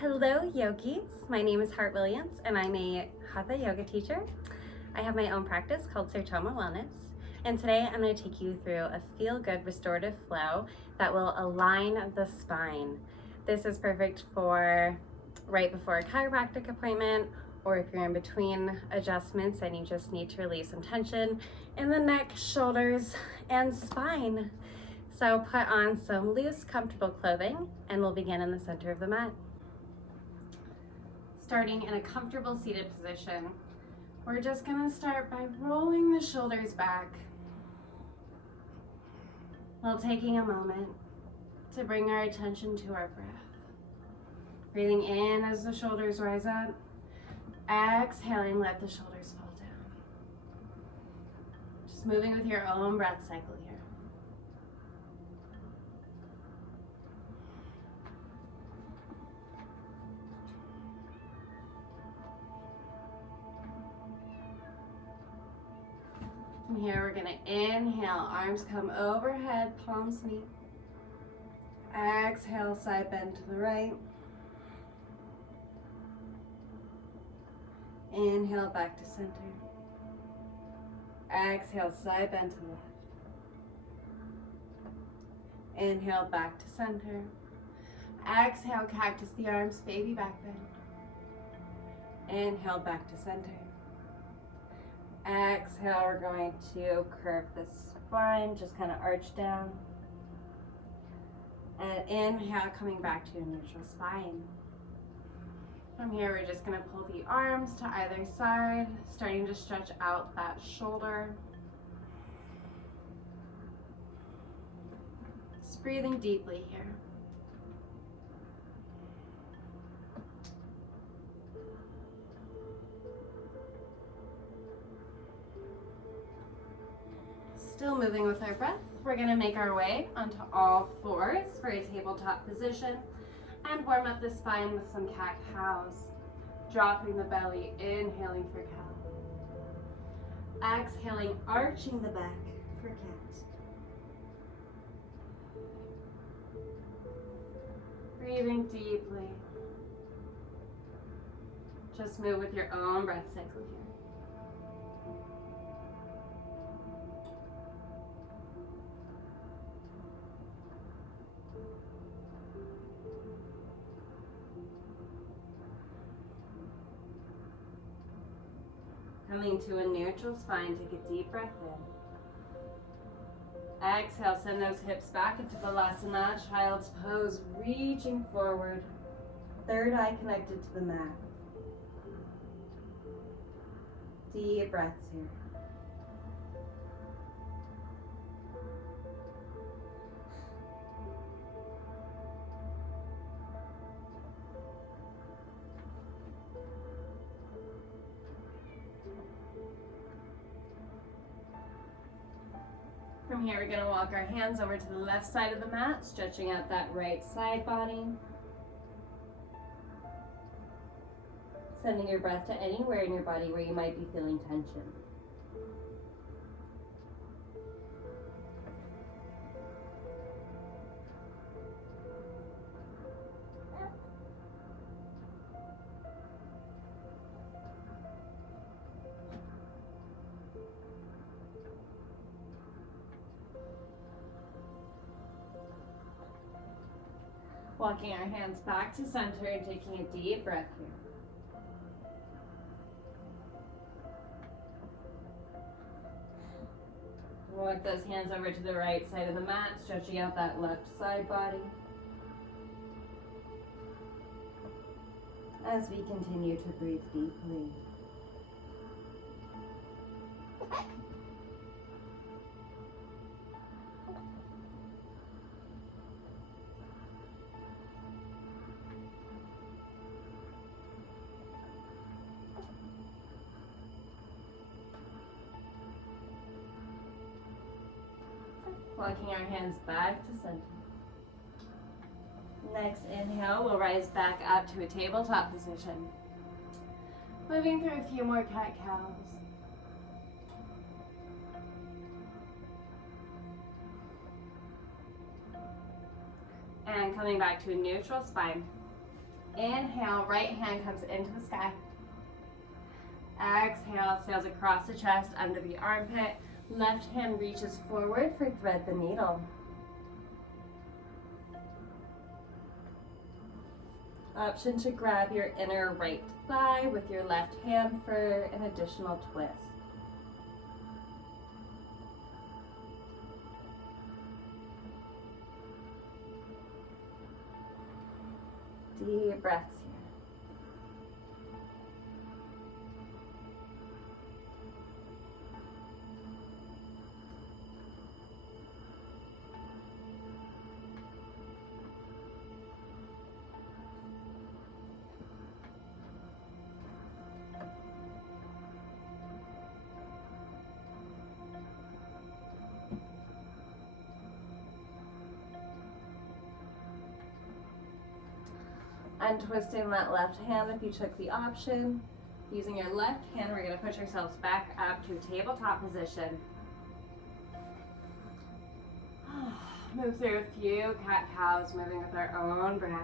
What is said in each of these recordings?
Hello yogis, my name is Hart Williams and I'm a Hatha yoga teacher. I have my own practice called Sertoma Wellness, and today I'm going to take you through a feel-good restorative flow that will align the spine. This is perfect for right before a chiropractic appointment, or if you're in between adjustments and you just need to relieve some tension in the neck, shoulders, and spine. So put on some loose, comfortable clothing and we'll begin in the center of the mat. Starting in a comfortable seated position, we're just going to start by rolling the shoulders back while taking a moment to bring our attention to our breath. Breathing in as the shoulders rise up, exhaling, let the shoulders fall down. Just moving with your own breath cycle here. From here, we're going to inhale, arms come overhead, palms meet. Exhale, side bend to the right. Inhale, back to center. Exhale, side bend to the left. Inhale, back to center. Exhale, cactus the arms, baby back bend. Inhale, back to center. Exhale, we're going to curve the spine, just kind of arch down. And inhale, coming back to a neutral spine. From here, we're just going to pull the arms to either side, starting to stretch out that shoulder. Just breathing deeply here. Still moving with our breath, we're going to make our way onto all fours for a tabletop position and warm up the spine with some cat-cows. Dropping the belly, inhaling for cow. Exhaling, arching the back for cat. Breathing deeply. Just move with your own breath cycle here. Coming to a neutral spine, take a deep breath in. Exhale, send those hips back into Balasana, child's pose, reaching forward. Third eye connected to the mat. Deep breaths here. From here, we're going to walk our hands over to the left side of the mat, stretching out that right side body. Sending your breath to anywhere in your body where you might be feeling tension. Walking our hands back to center and taking a deep breath here. Walk those hands over to the right side of the mat, stretching out that left side body. As we continue to breathe deeply. Walking our hands back to center. Next inhale, we'll rise back up to a tabletop position. Moving through a few more cat-cows. And coming back to a neutral spine. Inhale, right hand comes into the sky. Exhale, sails across the chest, under the armpit. Left hand reaches forward for thread the needle. Option to grab your inner right thigh with your left hand for an additional twist. Deep breaths here. Untwisting that left hand if you took the option. Using your left hand, we're going to push ourselves back up to tabletop position. Move through a few cat-cows, moving with our own breath.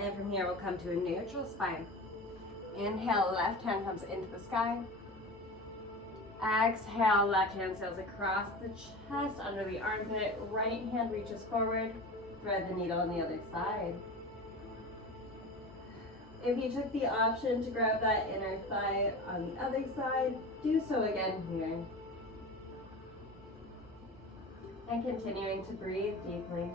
And from here, we'll come to a neutral spine. Inhale, left hand comes into the sky. Exhale, left hand sails across the chest, under the armpit. Right hand reaches forward. Thread the needle on the other side. If you took the option to grab that inner thigh on the other side, do so again here. And continuing to breathe deeply.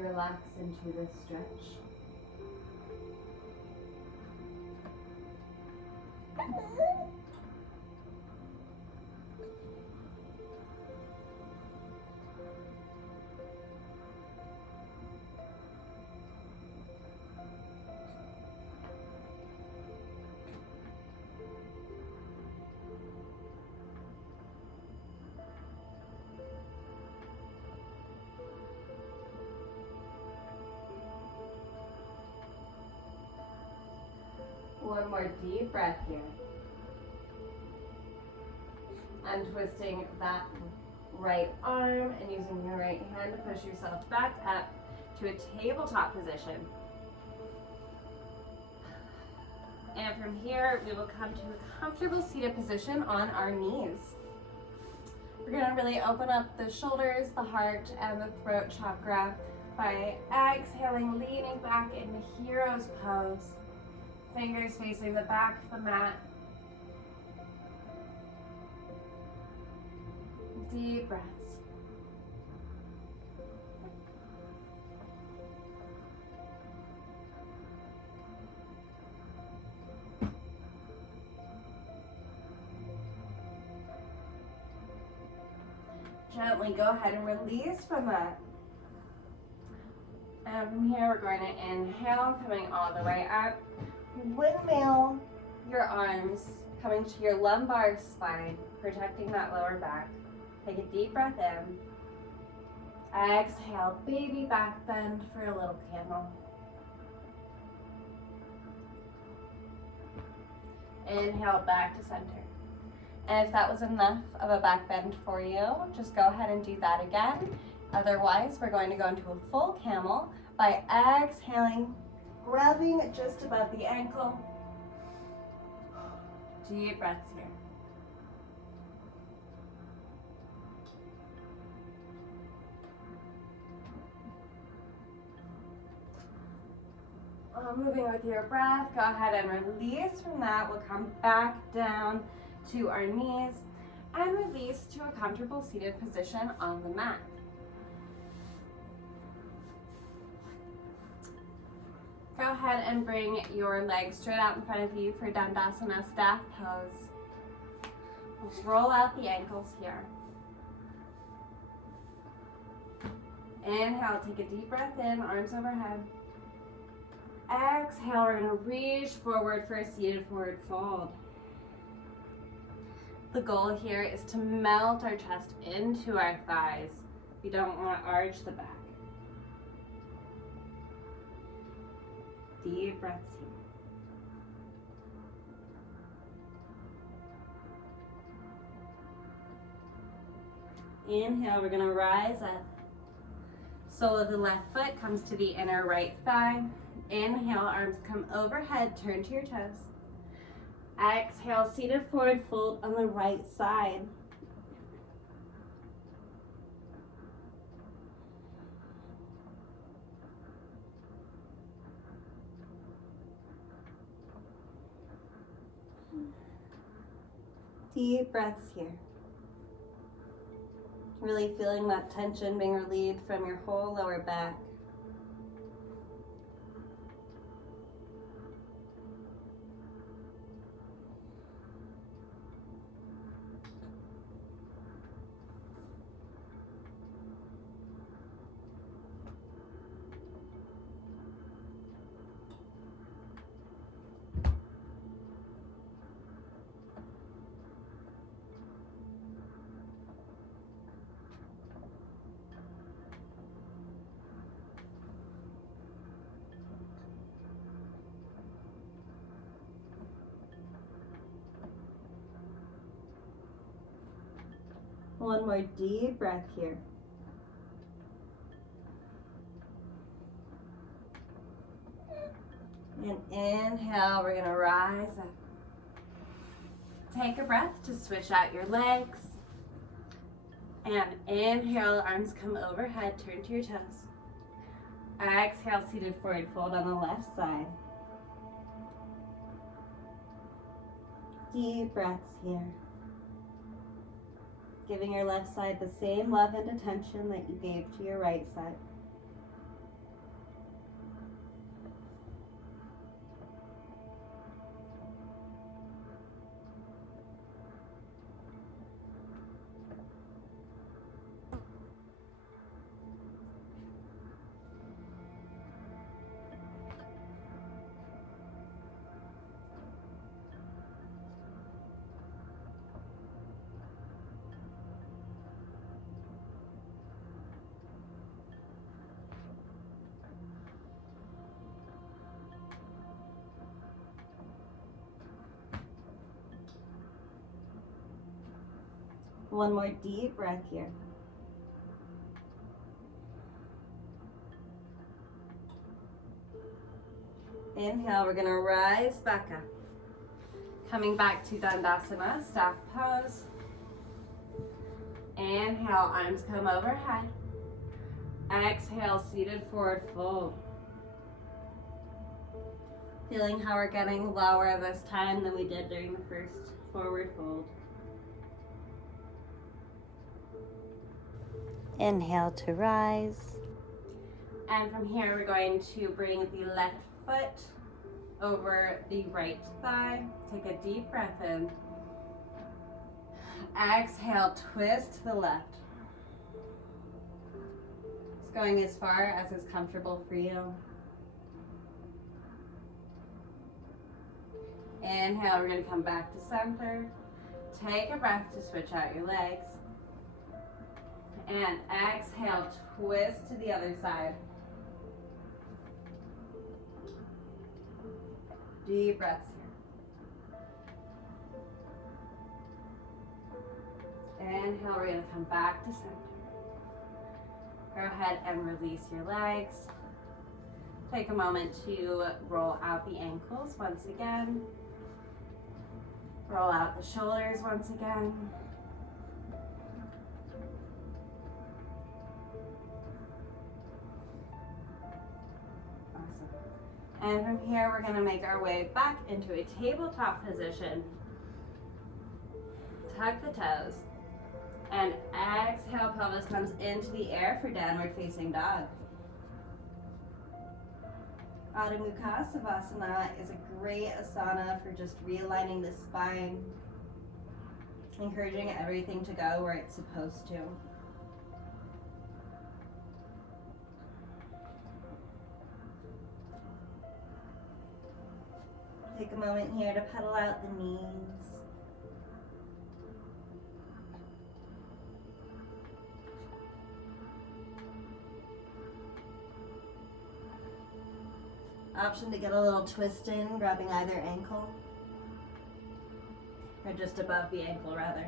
Relax into this stretch. One more deep breath here. Untwisting that right arm and using your right hand to push yourself back up to a tabletop position. And from here, we will come to a comfortable seated position on our knees. We're going to really open up the shoulders, the heart, and the throat chakra by exhaling, leaning back into hero's pose. Fingers facing the back of the mat. Deep breaths. Gently go ahead and release from that. And from here, we're going to inhale, coming all the way up. Windmill your arms, coming to your lumbar spine, protecting that lower back. Take a deep breath in. Exhale, baby back bend for a little camel. Inhale, back to center. And if that was enough of a back bend for you, just go ahead and do that again. Otherwise, we're going to go into a full camel by exhaling, grabbing just above the ankle. Deep breaths here. Moving with your breath, go ahead and release from that. We'll come back down to our knees and release to a comfortable seated position on the mat. Go ahead and bring your legs straight out in front of you for Dandasana staff pose. Roll out the ankles here. Inhale, take a deep breath in, arms overhead. Exhale, we're going to reach forward for a seated forward fold. The goal here is to melt our chest into our thighs. We don't want to arch the back. deep breaths here. Inhale, we're going to rise up. Sole of the left foot comes to the inner right thigh. Inhale, arms come overhead, turn to your toes. Exhale, seated forward fold on the right side. Deep breaths here. Really feeling that tension being relieved from your whole lower back. One more deep breath here. And inhale, we're gonna rise up. Take a breath to switch out your legs. And inhale, arms come overhead, turn to your toes. Exhale, seated forward fold on the left side. Deep breaths here. Giving your left side the same love and attention that you gave to your right side. One more deep breath here. Inhale, we're gonna rise back up. Coming back to Dandasana, staff pose. Inhale, arms come overhead. Exhale, seated forward fold. Feeling how we're getting lower this time than we did during the first forward fold. Inhale to rise. And from here, we're going to bring the left foot over the right thigh. Take a deep breath in. Exhale, twist to the left. It's going as far as is comfortable for you. Inhale, we're going to come back to center. Take a breath to switch out your legs. And exhale, twist to the other side. Deep breaths here. Inhale, we're going to come back to center. Go ahead and release your legs. Take a moment to roll out the ankles once again. Roll out the shoulders once again. And from here, we're gonna make our way back into a tabletop position. Tuck the toes. And exhale, pelvis comes into the air for downward facing dog. Ardha Mukha Savasana is a great asana for just realigning the spine, encouraging everything to go where it's supposed to. Take a moment here to pedal out the knees. Option to get a little twist in, grabbing either ankle, or just above the ankle rather.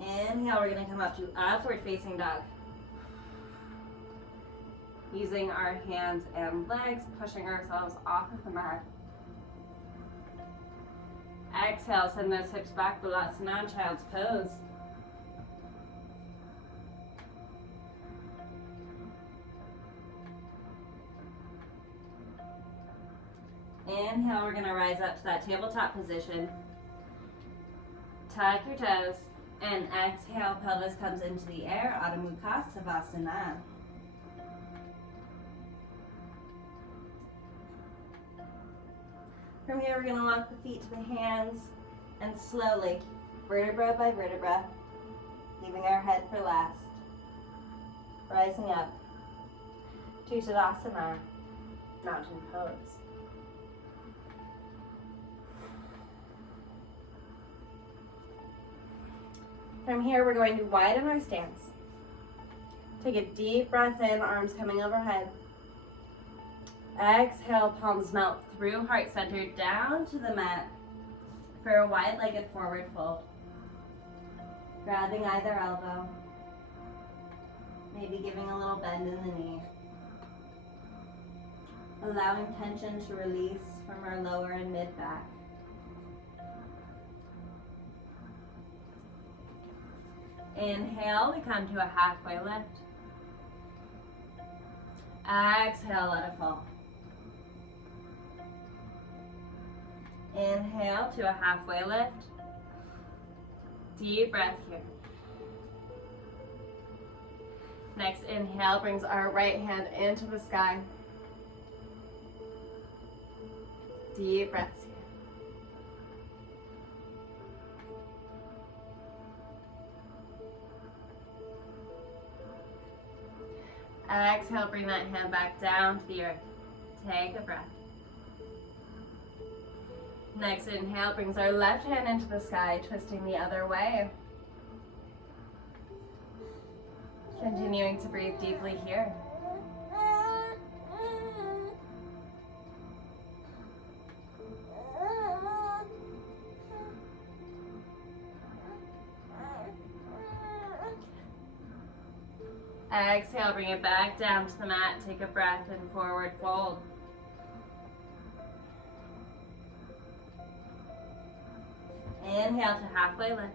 Inhale, we're going to come up to upward facing dog. Using our hands and legs, pushing ourselves off of the mat. Exhale, send those hips back, Balasana, child's pose. Inhale, we're going to rise up to that tabletop position. Tuck your toes, and exhale, pelvis comes into the air, Adho Mukha Savasana. From here, we're going to walk the feet to the hands and slowly, vertebra by vertebra, leaving our head for last. Rising up to Tadasana, mountain pose. From here, we're going to widen our stance. Take a deep breath in, arms coming overhead. Exhale, palms melt through heart center down to the mat for a wide-legged forward fold. Grabbing either elbow. Maybe giving a little bend in the knee. Allowing tension to release from our lower and mid back. Inhale, we come to a halfway lift. Exhale, let it fall. Inhale to a halfway lift. Deep breath here. Next inhale brings our right hand into the sky. Deep breaths here. Exhale, bring that hand back down to the earth. Take a breath. Next inhale brings our left hand into the sky, twisting the other way. Continuing to breathe deeply here. Exhale, bring it back down to the mat. Take a breath and forward fold. Inhale to halfway lift.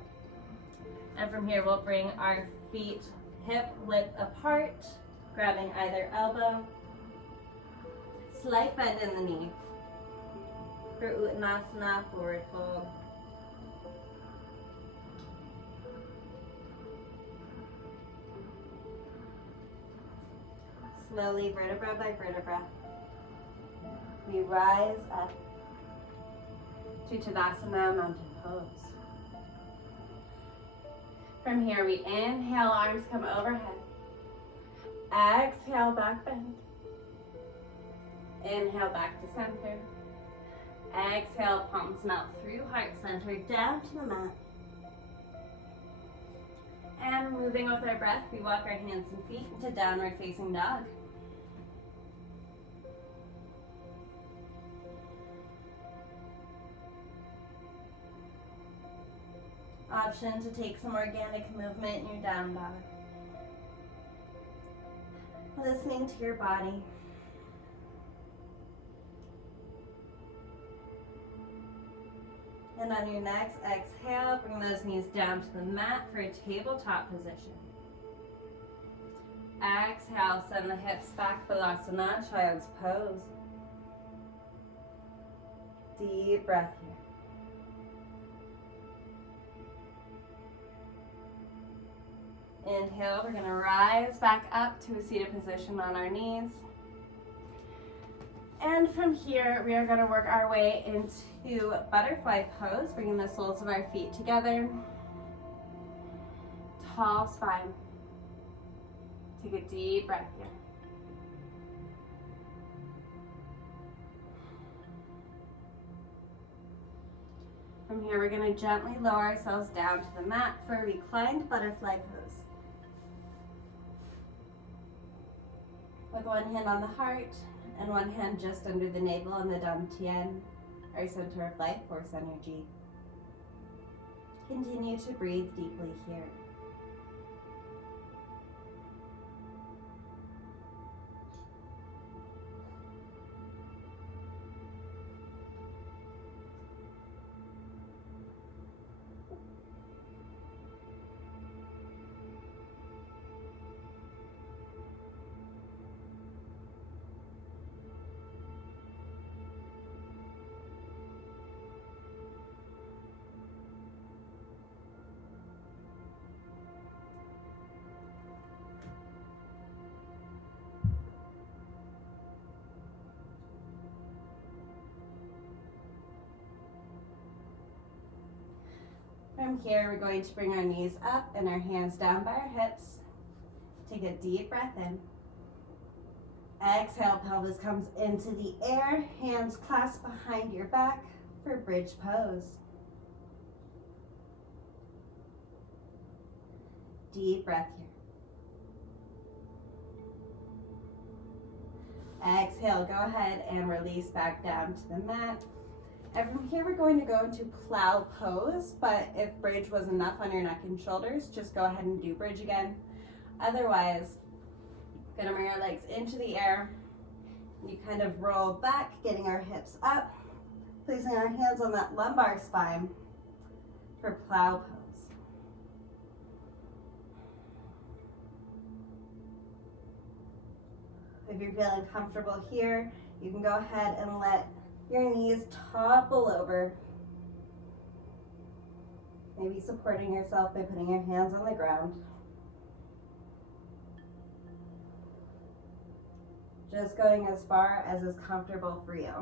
And from here, we'll bring our feet hip width apart, grabbing either elbow. Slight bend in the knee. For Uttanasana, forward fold. Slowly, vertebra by vertebra, we rise up to Tadasana, mountain pose. From here, we inhale, arms come overhead. Exhale, back bend. Inhale, back to center. Exhale, palms melt through heart center, down to the mat. And moving with our breath, we walk our hands and feet into downward facing dog. Option to take some organic movement in your down dog. Listening to your body. And on your next exhale, bring those knees down to the mat for a tabletop position. Exhale, send the hips back, Balasana, child's pose. Deep breath here. Inhale, we're going to rise back up to a seated position on our knees. And from here, we are going to work our way into butterfly pose, bringing the soles of our feet together. Tall spine. Take a deep breath here. From here, we're going to gently lower ourselves down to the mat for a reclined butterfly pose. With one hand on the heart and one hand just under the navel on the dantian, our center of life, force energy. Continue to breathe deeply here. From here, we're going to bring our knees up and our hands down by our hips. Take a deep breath in. Exhale, pelvis comes into the air, hands clasped behind your back for bridge pose. Deep breath here. Exhale, go ahead and release back down to the mat. And from here, we're going to go into plow pose, but if bridge was enough on your neck and shoulders, just go ahead and do bridge again. Otherwise, gonna bring our legs into the air. You kind of roll back, getting our hips up, placing our hands on that lumbar spine for plow pose. If you're feeling comfortable here, you can go ahead and let your knees topple over. Maybe supporting yourself by putting your hands on the ground. Just going as far as is comfortable for you.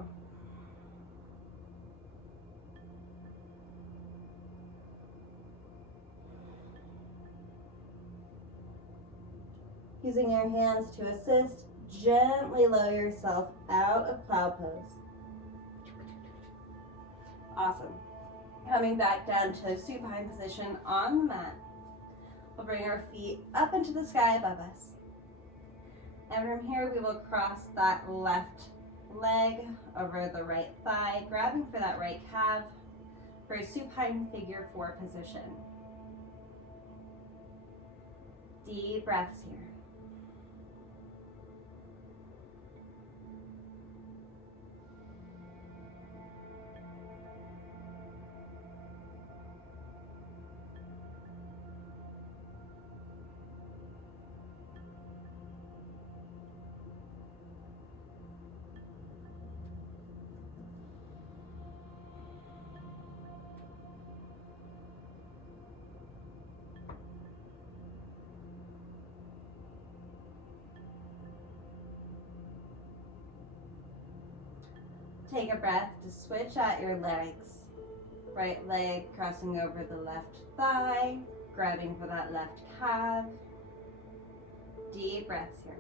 Using your hands to assist, gently lower yourself out of plow pose. Awesome. Coming back down to supine position on the mat. We'll bring our feet up into the sky above us. And from here, we will cross that left leg over the right thigh, grabbing for that right calf for a supine figure 4 position. Deep breaths here. Take a breath to switch out your legs. Right leg crossing over the left thigh, grabbing for that left calf. Deep breaths here.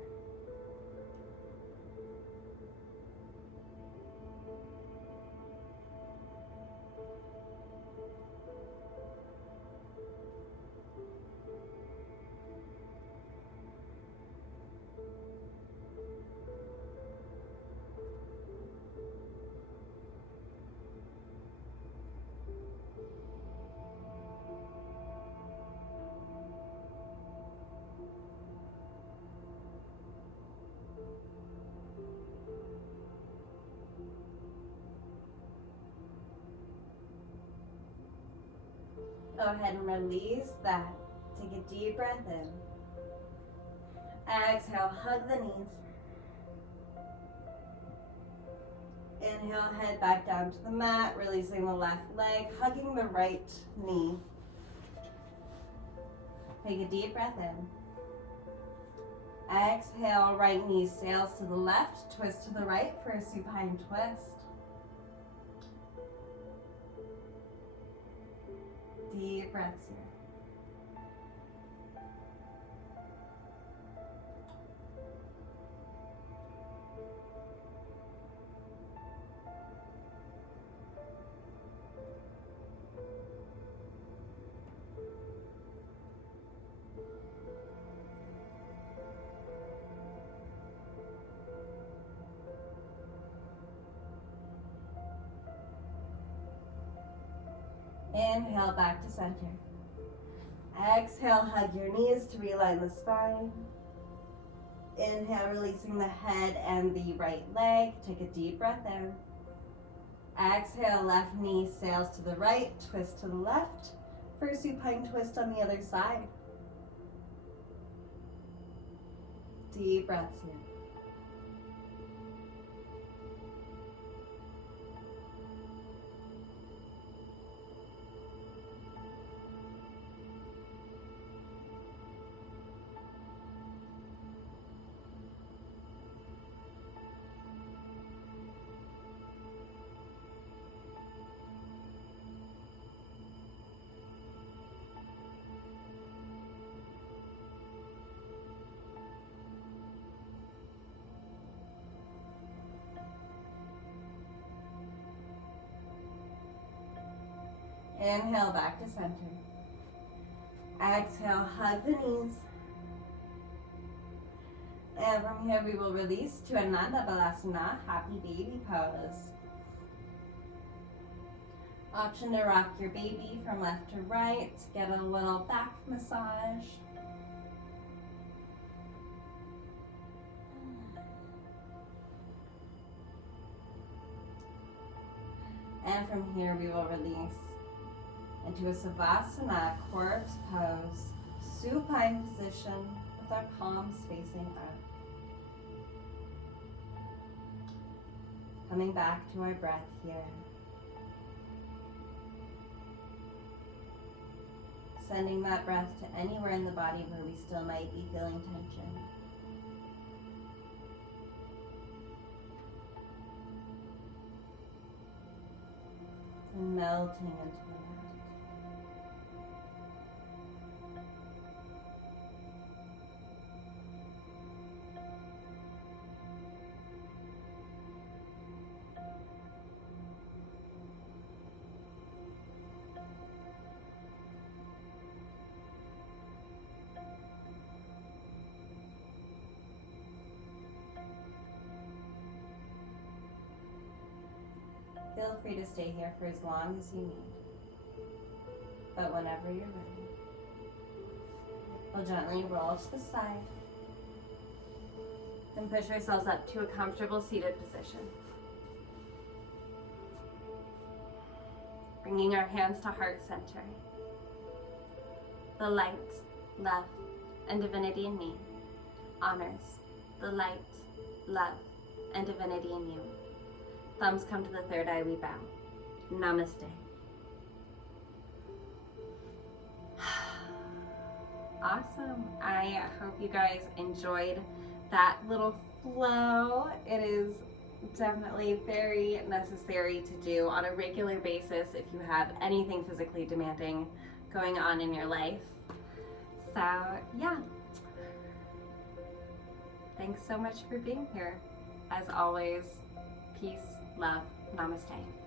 Go ahead and release that. Take a deep breath in. Exhale, hug the knees. Inhale, head back down to the mat, releasing the left leg, hugging the right knee. Take a deep breath in. Exhale, right knee sails to the left, twist to the right for a supine twist. Deep breaths here. Inhale, back to center. Exhale, hug your knees to realign the spine. Inhale, releasing the head and the right leg. Take a deep breath in. Exhale, left knee sails to the right, twist to the left. For supine twist on the other side. Deep breaths here. Inhale, back to center. Exhale, hug the knees. And from here we will release to Ananda Balasana, happy baby pose. Option to rock your baby from left to right, get a little back massage. And from here we will release into a Savasana, corpse pose, supine position with our palms facing up. Coming back to our breath here. Sending that breath to anywhere in the body where we still might be feeling tension. And melting into the mat. Feel free to stay here for as long as you need. But whenever you're ready, we'll gently roll to the side and push ourselves up to a comfortable seated position. Bringing our hands to heart center. The light, love, and divinity in me honors the light, love, and divinity in you. Thumbs come to the third eye, we bow. Namaste. Awesome. I hope you guys enjoyed that little flow. It is definitely very necessary to do on a regular basis if you have anything physically demanding going on in your life. So yeah. Thanks so much for being here. As always, peace, love, namaste.